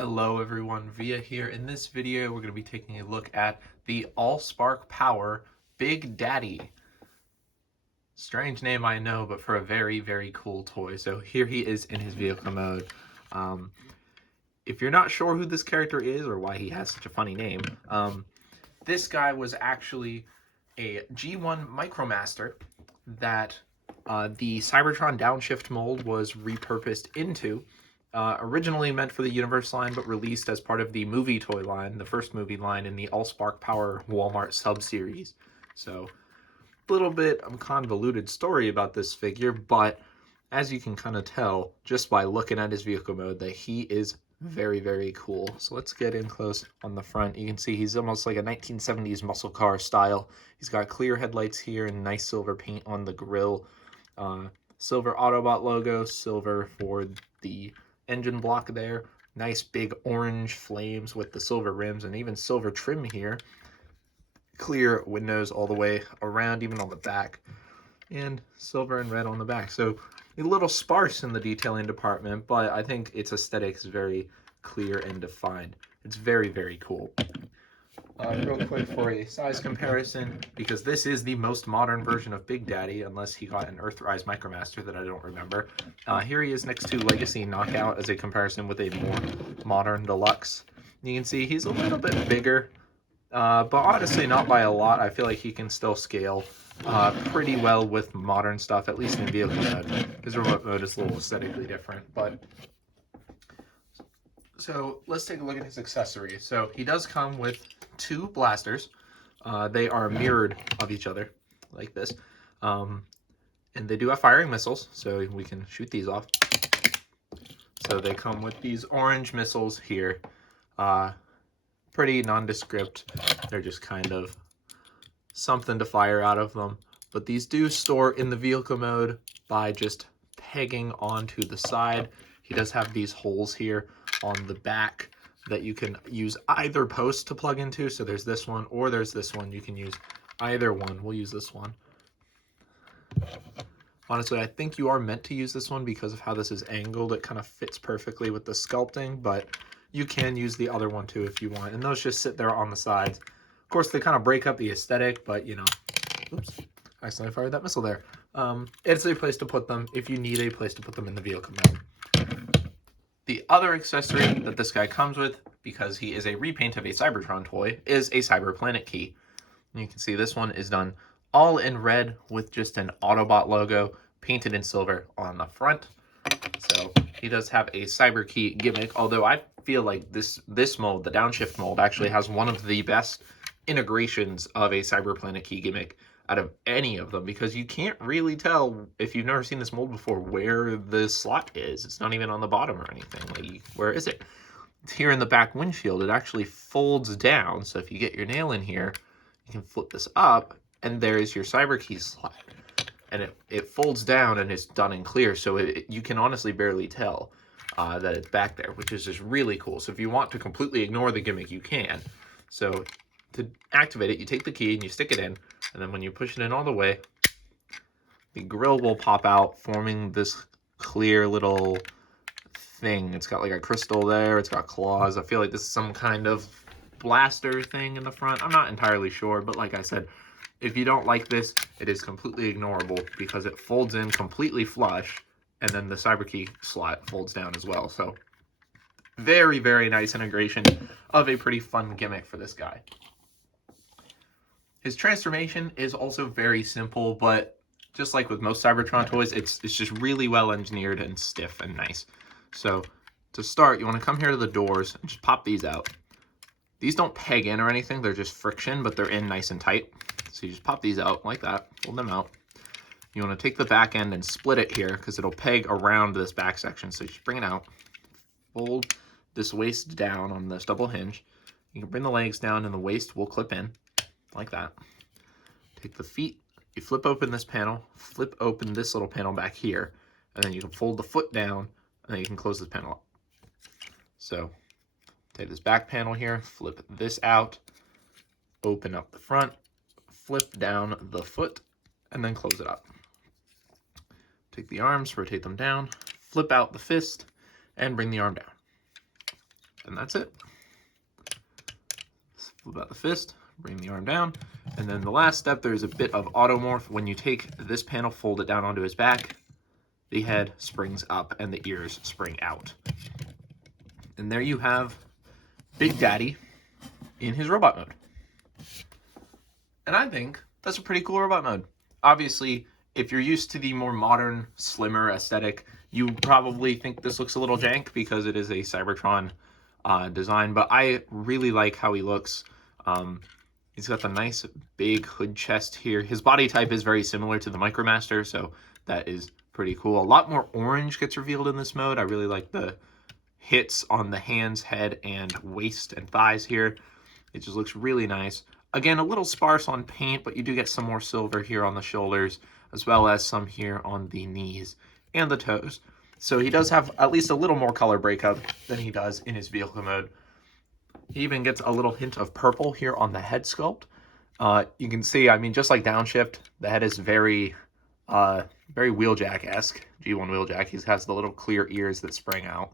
Hello everyone, Via here. In this video, we're going to be taking a look at the Allspark Power Big Daddy. Strange name, I know, but for a very, very cool toy. So here he is in his vehicle mode. If you're not sure who this character is or why he has such a funny name, this guy was actually a G1 Micromaster that the Cybertron Downshift mold was repurposed into. Originally meant for the Universe line, but released as part of the movie toy line, the first movie line in the Allspark Power Walmart sub-series. So, a little bit of a convoluted story about this figure, but as you can kind of tell just by looking at his vehicle mode that he is very, very cool. So let's get in close on the front. You can see he's almost like a 1970s muscle car style. He's got clear headlights here and nice silver paint on the grille. Silver Autobot logo, silver for the engine block there. Nice big orange flames with the silver rims and even silver trim here. Clear windows all the way around, even on the back. And silver and red on the back. So a little sparse in the detailing department, but I think its aesthetic is very clear and defined. It's very, very cool. Real quick for a size comparison, because this is the most modern version of Big Daddy, unless he got an Earthrise Micromaster that I don't remember. Here he is next to Legacy Knockout as a comparison with a more modern deluxe. You can see he's a little bit bigger, but honestly not by a lot. I feel like he can still scale pretty well with modern stuff, at least in vehicle mode. His remote mode is a little aesthetically different, but... So let's take a look at his accessories. So he does come with two blasters. They are mirrored of each other like this. And they do have firing missiles, so we can shoot these off. So they come with these orange missiles here. Pretty nondescript. They're just kind of something to fire out of them. But these do store in the vehicle mode by just pegging onto the side. He does have these holes here on the back that you can use either post to plug into. So there's this one or there's this one. You can use either one. We'll use this one. Honestly, I think you are meant to use this one because of how this is angled. It kind of fits perfectly with the sculpting, but you can use the other one too if you want. And those just sit there on the sides. Of course, they kind of break up the aesthetic, but you know, oops, I accidentally fired that missile there. It's a place to put them if you need a place to put them in the vehicle mode. The other accessory that this guy comes with, because he is a repaint of a Cybertron toy, is a Cyberplanet key. And you can see this one is done all in red with just an Autobot logo painted in silver on the front. So he does have a Cyber Key gimmick, although I feel like this mold, the Downshift mold, actually has one of the best integrations of a Cyberplanet key gimmick out of any of them, because you can't really tell, if you've never seen this mold before, where the slot is. It's not even on the bottom or anything. Like, where is it? It's here in the back windshield. It actually folds down, so if you get your nail in here, you can flip this up, and there's your Cyber Key slot. And it folds down and it's done in clear, so you can honestly barely tell that it's back there, which is just really cool. So if you want to completely ignore the gimmick, you can. So to activate it, you take the key and you stick it in, and then when you push it in all the way, the grill will pop out, forming this clear little thing. It's got like a crystal there, it's got claws. I feel like this is some kind of blaster thing in the front. I'm not entirely sure, but like I said, if you don't like this, it is completely ignorable because it folds in completely flush, and then the Cyber Key slot folds down as well. So very, very nice integration of a pretty fun gimmick for this guy. His transformation is also very simple, but just like with most Cybertron toys, it's just really well engineered and stiff and nice. So to start, you want to come here to the doors and just pop these out. These don't peg in or anything, they're just friction, but they're in nice and tight. So you just pop these out like that, fold them out. You want to take the back end and split it here because it'll peg around this back section. So you just bring it out, fold this waist down on this double hinge. You can bring the legs down and the waist will clip in like that. Take the feet, you flip open this panel, flip open this little panel back here, and then you can fold the foot down and then you can close this panel up. So take this back panel here, flip this out, open up the front, flip down the foot, and then close it up. Take the arms, rotate them down, flip out the fist, and bring the arm down. And that's it. Flip out the fist, bring the arm down, and then the last step, there's a bit of automorph. When you take this panel, fold it down onto his back, the head springs up and the ears spring out. And there you have Big Daddy in his robot mode. And I think that's a pretty cool robot mode. Obviously, if you're used to the more modern, slimmer aesthetic, you probably think this looks a little jank because it is a Cybertron design, but I really like how he looks. He's got the nice big hood chest here. His body type is very similar to the Micromaster, so that is pretty cool. A lot more orange gets revealed in this mode. I really like the hits on the hands, head, and waist and thighs here. It just looks really nice. Again, a little sparse on paint, but you do get some more silver here on the shoulders, as well as some here on the knees and the toes. So he does have at least a little more color breakout than he does in his vehicle mode. He even gets a little hint of purple here on the head sculpt. You can see, I mean, just like Downshift, the head is very Wheeljack-esque, G1 Wheeljack. He has the little clear ears that spring out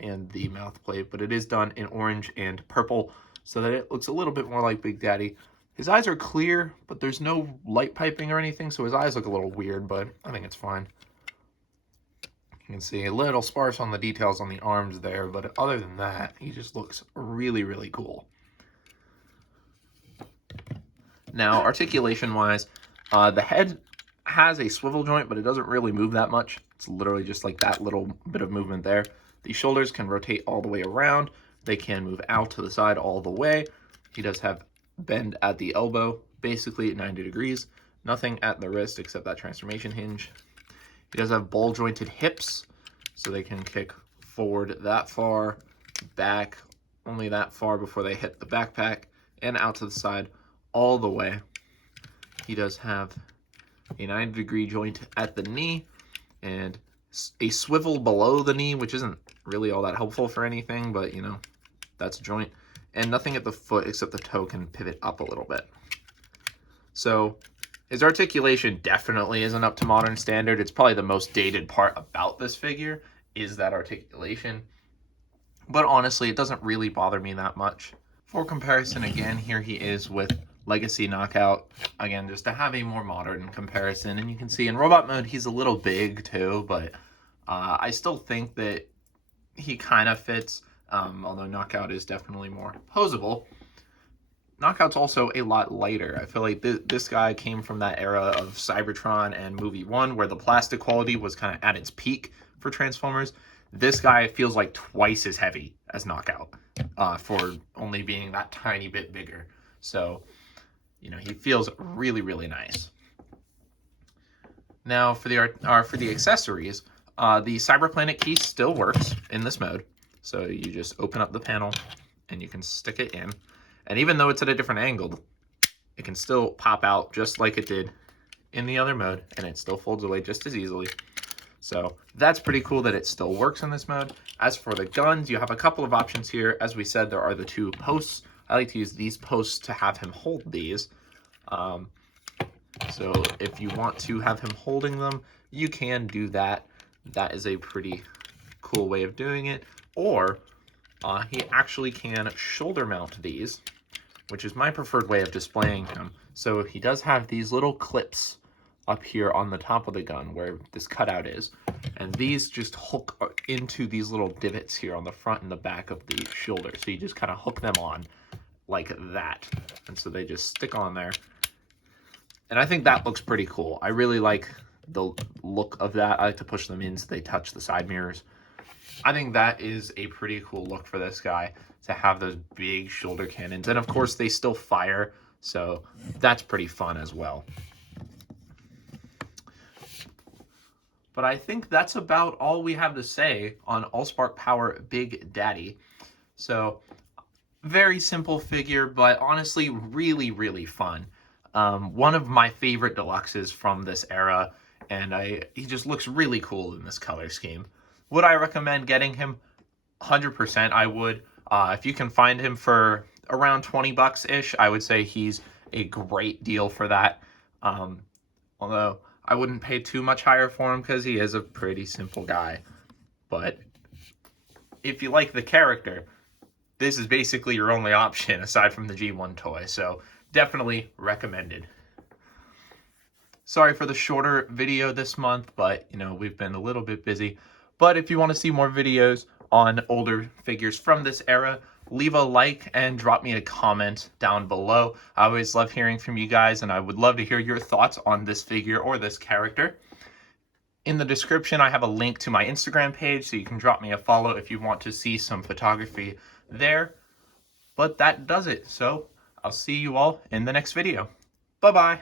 and the mouth plate, but it is done in orange and purple so that it looks a little bit more like Big Daddy. His eyes are clear, but there's no light piping or anything, so his eyes look a little weird, but I think it's fine. You can see a little sparse on the details on the arms there, but other than that, he just looks really, really cool. Now, articulation-wise, the head has a swivel joint, but it doesn't really move that much. It's literally just like that little bit of movement there. The shoulders can rotate all the way around. They can move out to the side all the way. He does have bend at the elbow, basically at 90 degrees. Nothing at the wrist except that transformation hinge. He does have ball jointed hips, so they can kick forward that far, back only that far before they hit the backpack, and out to the side all the way. He does have a 90-degree joint at the knee and a swivel below the knee, which isn't really all that helpful for anything, but you know, that's a joint. And nothing at the foot except the toe can pivot up a little bit. So his articulation definitely isn't up to modern standard. It's probably the most dated part about this figure is that articulation. But honestly, it doesn't really bother me that much. For comparison, again, here he is with Legacy Knockout. Again, just to have a more modern comparison. And you can see in robot mode, he's a little big too, but I still think that he kind of fits, although Knockout is definitely more posable. Knockout's also a lot lighter. I feel like this guy came from that era of Cybertron and Movie 1 where the plastic quality was kind of at its peak for Transformers. This guy feels like twice as heavy as Knockout for only being that tiny bit bigger. So, you know, he feels really, really nice. Now for the accessories, the Cyberplanet key still works in this mode. So you just open up the panel and you can stick it in. And even though it's at a different angle, it can still pop out just like it did in the other mode, and it still folds away just as easily. So that's pretty cool that it still works in this mode. As for the guns, you have a couple of options here. As we said, there are the two posts. I like to use these posts to have him hold these. So if you want to have him holding them, you can do that. That is a pretty cool way of doing it. Or he actually can shoulder mount these, which is my preferred way of displaying him. So he does have these little clips up here on the top of the gun where this cutout is, and these just hook into these little divots here on the front and the back of the shoulder. So you just kind of hook them on like that, and so they just stick on there. And I think that looks pretty cool. I really like the look of that. I like to push them in so they touch the side mirrors. I think that is a pretty cool look for this guy, to have those big shoulder cannons. And of course, they still fire, so that's pretty fun as well. But I think that's about all we have to say on Allspark Power Big Daddy. So, very simple figure, but honestly, really, really fun. One of my favorite deluxes from this era, and he just looks really cool in this color scheme. Would I recommend getting him? 100% I would. If you can find him for around 20 bucks-ish, I would say he's a great deal for that. Although I wouldn't pay too much higher for him because he is a pretty simple guy. But if you like the character, this is basically your only option aside from the G1 toy, so definitely recommended. Sorry for the shorter video this month, but we've been a little bit busy. But if you want to see more videos on older figures from this era, leave a like and drop me a comment down below. I always love hearing from you guys, and I would love to hear your thoughts on this figure or this character. In the description, I have a link to my Instagram page, so you can drop me a follow if you want to see some photography there. But that does it, so I'll see you all in the next video. Bye-bye.